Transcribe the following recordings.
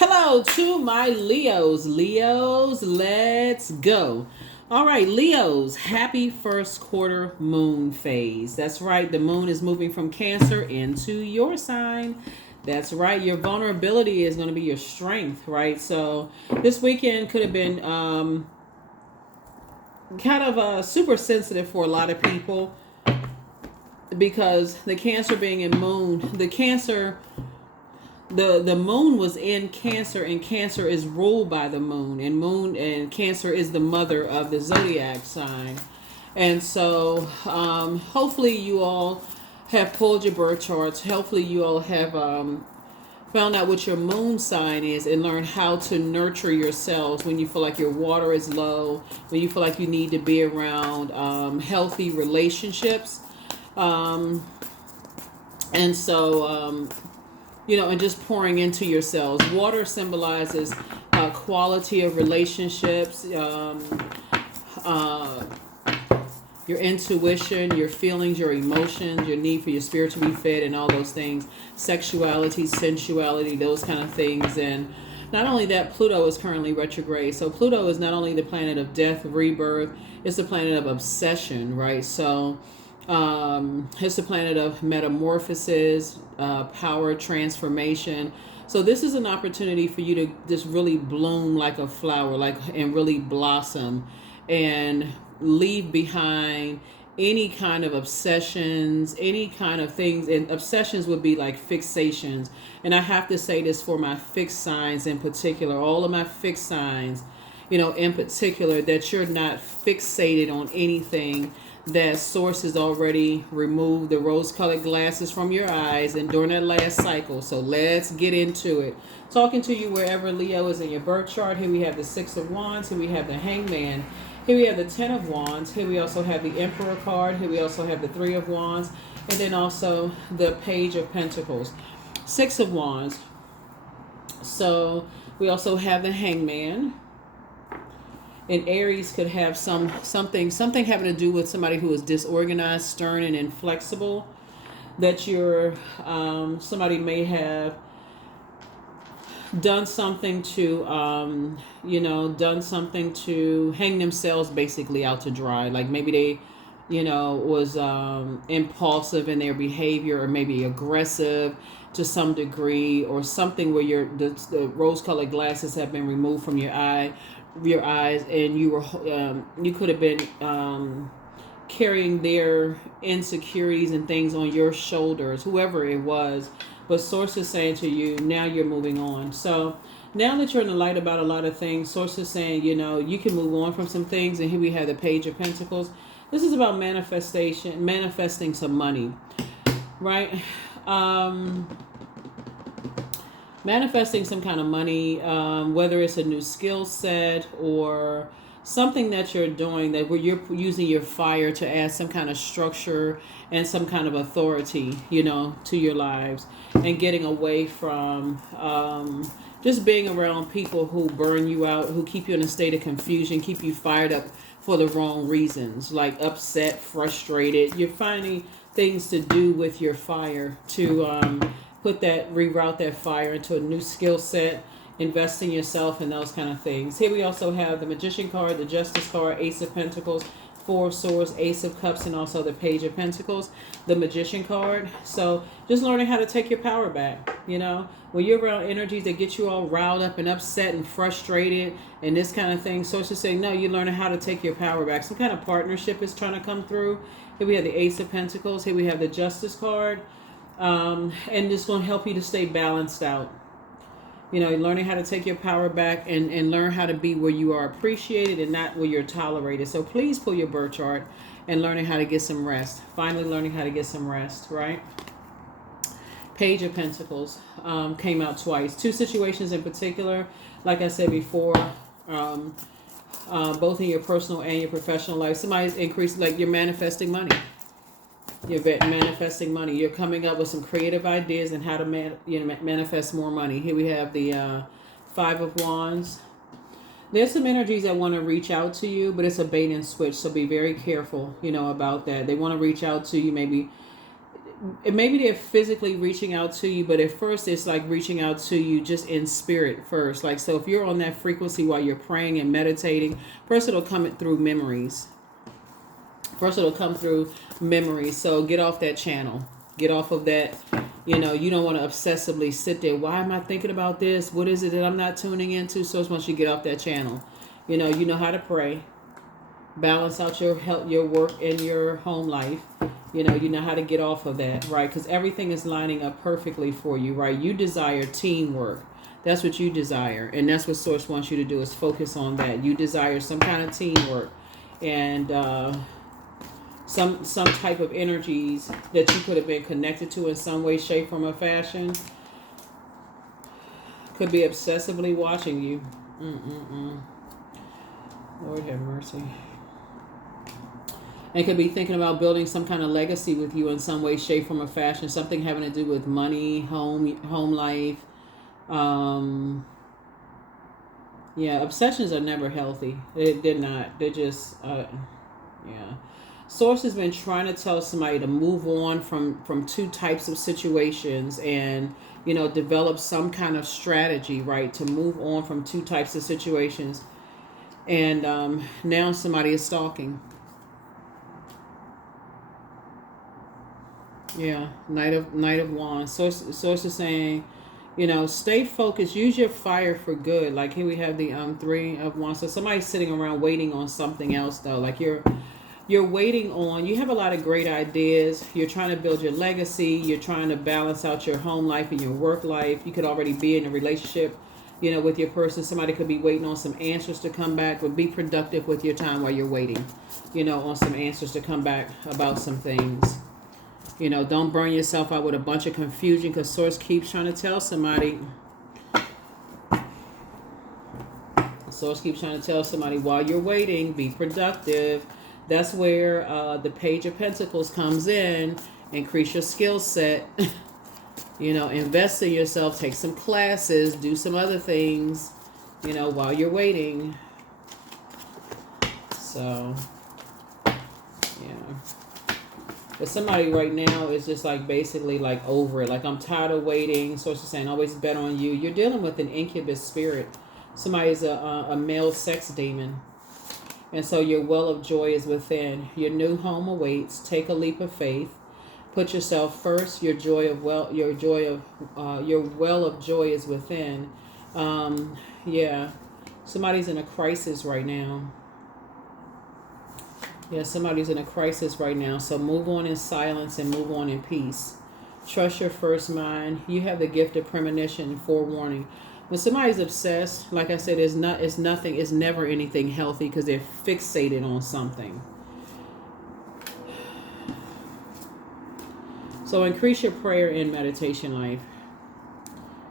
Hello to my Leos. Leos, let's go. All right, Leos, happy first quarter moon phase. That's right, the moon is moving from Cancer into your sign. That's right, your vulnerability is going to be your strength, right? So this weekend could have been kind of super sensitive for a lot of people because the Cancer being in moon, the moon was in Cancer, and Cancer is ruled by the moon, and Cancer is the mother of the Zodiac sign. And so hopefully you all have pulled your birth charts. Hopefully you all have found out what your moon sign is and learn how to nurture yourselves when you feel like your water is low, when you feel like you need to be around healthy relationships. And so and just pouring into yourselves. Water symbolizes quality of relationships, your intuition, your feelings, your emotions, your need for your spirit to be fed, and all those things. Sexuality, sensuality, those kind of things. And not only that, Pluto is currently retrograde. So Pluto is not only the planet of death, rebirth, it's the planet of obsession, right? So it's the planet of metamorphosis, power, transformation. So this is an opportunity for you to just really bloom like a flower, and really blossom and leave behind any kind of obsessions, any kind of things. And obsessions would be like fixations. And I have to say this for my fixed signs in particular, all of my fixed signs, in particular, that you're not fixated on anything, that source has already removed the rose-colored glasses from your eyes and during that last cycle. So let's get into it. Talking to you wherever Leo is in your birth chart. Here we have the Six of Wands. Here we have the Hangman. Here we have the Ten of Wands. Here we also have the Emperor card. Here we also have the Three of Wands. And then also the Page of Pentacles. Six of Wands. So we also have the Hangman. And Aries could have something having to do with somebody who is disorganized, stern, and inflexible. That somebody may have done something to hang themselves basically out to dry. Like maybe they was impulsive in their behavior, or maybe aggressive to some degree, or something where the rose-colored glasses have been removed from your eyes, and you could have been carrying their insecurities and things on your shoulders, whoever it was. But Source is saying to you, now you're moving on. So now that you're in the light about a lot of things, Source is saying, you can move on from some things. And here we have the Page of Pentacles. This is about manifesting some money, right? Manifesting some kind of money, whether it's a new skill set or something that you're doing where you're using your fire to add some kind of structure and some kind of authority, to your lives, and getting away from just being around people who burn you out, who keep you in a state of confusion, keep you fired up for the wrong reasons, like upset, frustrated. You're finding things to do with your fire to reroute that fire into a new skill set, invest in yourself, and those kind of things. Here we also have the Magician card, the Justice card, Ace of Pentacles, Four of Swords, Ace of Cups, and also the Page of Pentacles, the Magician card. So just learning how to take your power back. When you're around energies that get you all riled up and upset and frustrated and this kind of thing, so it's just saying, no, you're learning how to take your power back. Some kind of partnership is trying to come through. Here we have the Ace of Pentacles. Here we have the Justice card. And it's going to help you to stay balanced out. Learning how to take your power back and learn how to be where you are appreciated and not where you're tolerated. So please pull your birth chart and learning how to get some rest. Finally learning how to get some rest, right? Page of Pentacles came out twice. Two situations in particular, like I said before, both in your personal and your professional life. Somebody's increased, like you're manifesting money. You're manifesting money. You're coming up with some creative ideas and how to manifest more money. Here we have the Five of Wands. There's some energies that want to reach out to you, but it's a bait and switch. So be very careful, about that. They want to reach out to you, maybe maybe they're physically reaching out to you, but at first it's like reaching out to you just in spirit first. Like, so if you're on that frequency while you're praying and meditating, first it'll come through memories. First it'll come through memories. So get off that channel. Get off of that. You know, you don't want to obsessively sit there. Why am I thinking about this? What is it that I'm not tuning into? So once you get off that channel, you know how to pray. Balance out your health, your work, and your home life. You know how to get off of that, right? Because everything is lining up perfectly for you, right? You desire teamwork. That's what you desire. And that's what Source wants you to do, is focus on that. You desire some kind of teamwork and some type of energies that you could have been connected to in some way, shape, form, or fashion. Could be obsessively watching you. Lord have mercy. And could be thinking about building some kind of legacy with you in some way, shape, form, or fashion. Something having to do with money, home life. Yeah, obsessions are never healthy. They're not. They're just, yeah. Source has been trying to tell somebody to move on from two types of situations and, develop some kind of strategy, right? To move on from two types of situations. And now somebody is stalking. Yeah, Knight of Wands. Source is saying, stay focused. Use your fire for good. Like here we have the 3 of Wands. So somebody's sitting around waiting on something else though. Like you're waiting on. You have a lot of great ideas. You're trying to build your legacy. You're trying to balance out your home life and your work life. You could already be in a relationship, with your person. Somebody could be waiting on some answers to come back. But be productive with your time while you're waiting. On some answers to come back about some things. Don't burn yourself out with a bunch of confusion, because Source keeps trying to tell somebody. Source keeps trying to tell somebody while you're waiting, be productive. That's where the Page of Pentacles comes in. Increase your skill set. Invest in yourself. Take some classes. Do some other things, while you're waiting. So, yeah. But somebody right now is just like basically like over it. Like, I'm tired of waiting. Source is saying always bet on you. You're dealing with an incubus spirit. Somebody's a male sex demon. And so your well of joy is within. Your new home awaits. Take a leap of faith. Put yourself first. Your well of joy is within. Yeah. Somebody's in a crisis right now. Yeah, somebody's in a crisis right now. So move on in silence and move on in peace. Trust your first mind. You have the gift of premonition and forewarning. When somebody's obsessed, like I said, it's never anything healthy, because they're fixated on something. So increase your prayer and meditation life.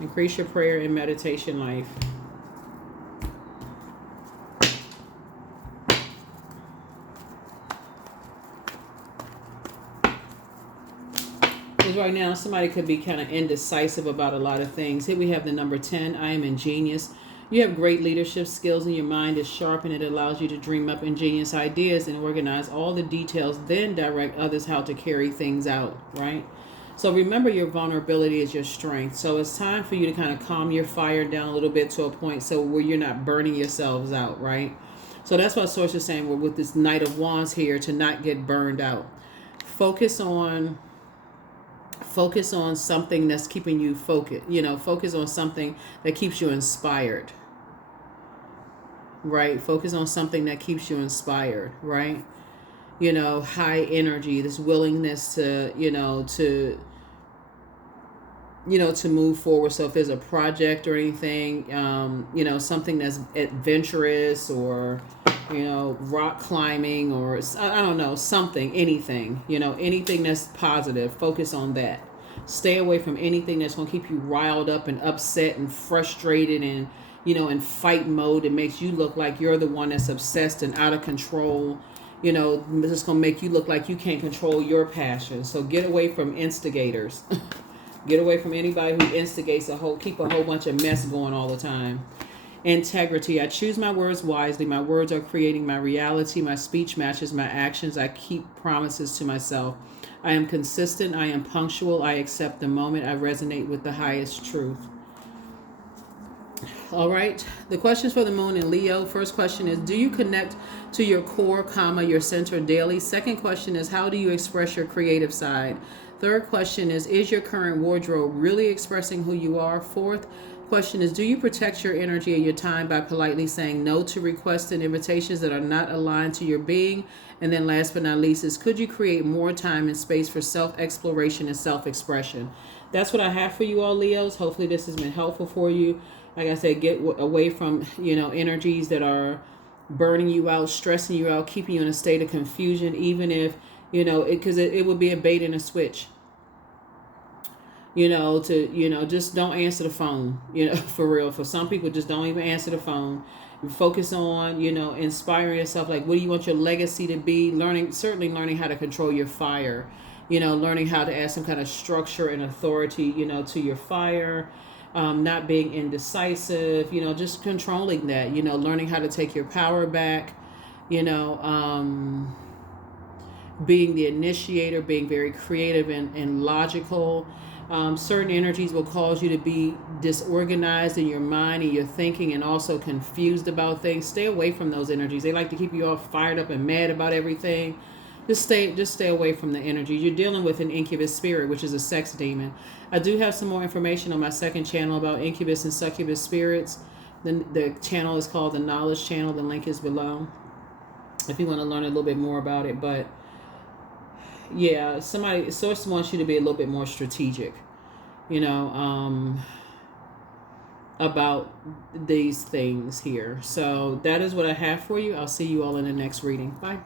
Increase your prayer and meditation life. Because right now, somebody could be kind of indecisive about a lot of things. Here we have the number 10. I am ingenious. You have great leadership skills, and your mind is sharp, and it allows you to dream up ingenious ideas and organize all the details, then direct others how to carry things out, right? So remember, your vulnerability is your strength. So it's time for you to kind of calm your fire down a little bit to a point so where you're not burning yourselves out, right? So that's what Source is saying. We're with this Knight of Wands here, to not get burned out. Focus on something that's keeping you focused. Focus on something that keeps you inspired. Right? Focus on something that keeps you inspired, right? High energy, this willingness to, to move forward. So if there's a project or anything, something that's adventurous, or, rock climbing, or I don't know, anything that's positive, focus on that. Stay away from anything that's going to keep you riled up and upset and frustrated and, in fight mode. It makes you look like you're the one that's obsessed and out of control. It's just going to make you look like you can't control your passion. So get away from instigators. Get away from anybody who instigates keep a whole bunch of mess going all the time. Integrity. I choose my words wisely. My words are creating my reality. My speech matches my actions. I keep promises to myself. I am consistent. I am punctual. I accept the moment. I resonate with the highest truth. All right. The questions for the moon in Leo. First question is, do you connect to your core, comma, your center daily? Second question is, how do you express your creative side? Third question is your current wardrobe really expressing who you are? Fourth question is, do you protect your energy and your time by politely saying no to requests and invitations that are not aligned to your being? And then last but not least is, could you create more time and space for self-exploration and self-expression? That's what I have for you all, Leos. Hopefully this has been helpful for you. Like I said, get away from, energies that are burning you out, stressing you out, keeping you in a state of confusion, even if, because it would be a bait and a switch, just don't answer the phone, for real. For some people, just don't even answer the phone. You focus on, inspiring yourself. Like, what do you want your legacy to be? Certainly learning how to control your fire, learning how to add some kind of structure and authority, to your fire. Not being indecisive, just controlling that, learning how to take your power back, being the initiator, being very creative and logical. Certain energies will cause you to be disorganized in your mind and your thinking, and also confused about things. Stay away from those energies. They like to keep you all fired up and mad about everything. Just stay away from the energy. You're dealing with an incubus spirit, which is a sex demon. I do have some more information on my second channel about incubus and succubus spirits. The channel is called the Knowledge Channel. The link is below if you want to learn a little bit more about it. But yeah, source wants you to be a little bit more strategic, about these things here. So that is what I have for you. I'll see you all in the next reading. Bye.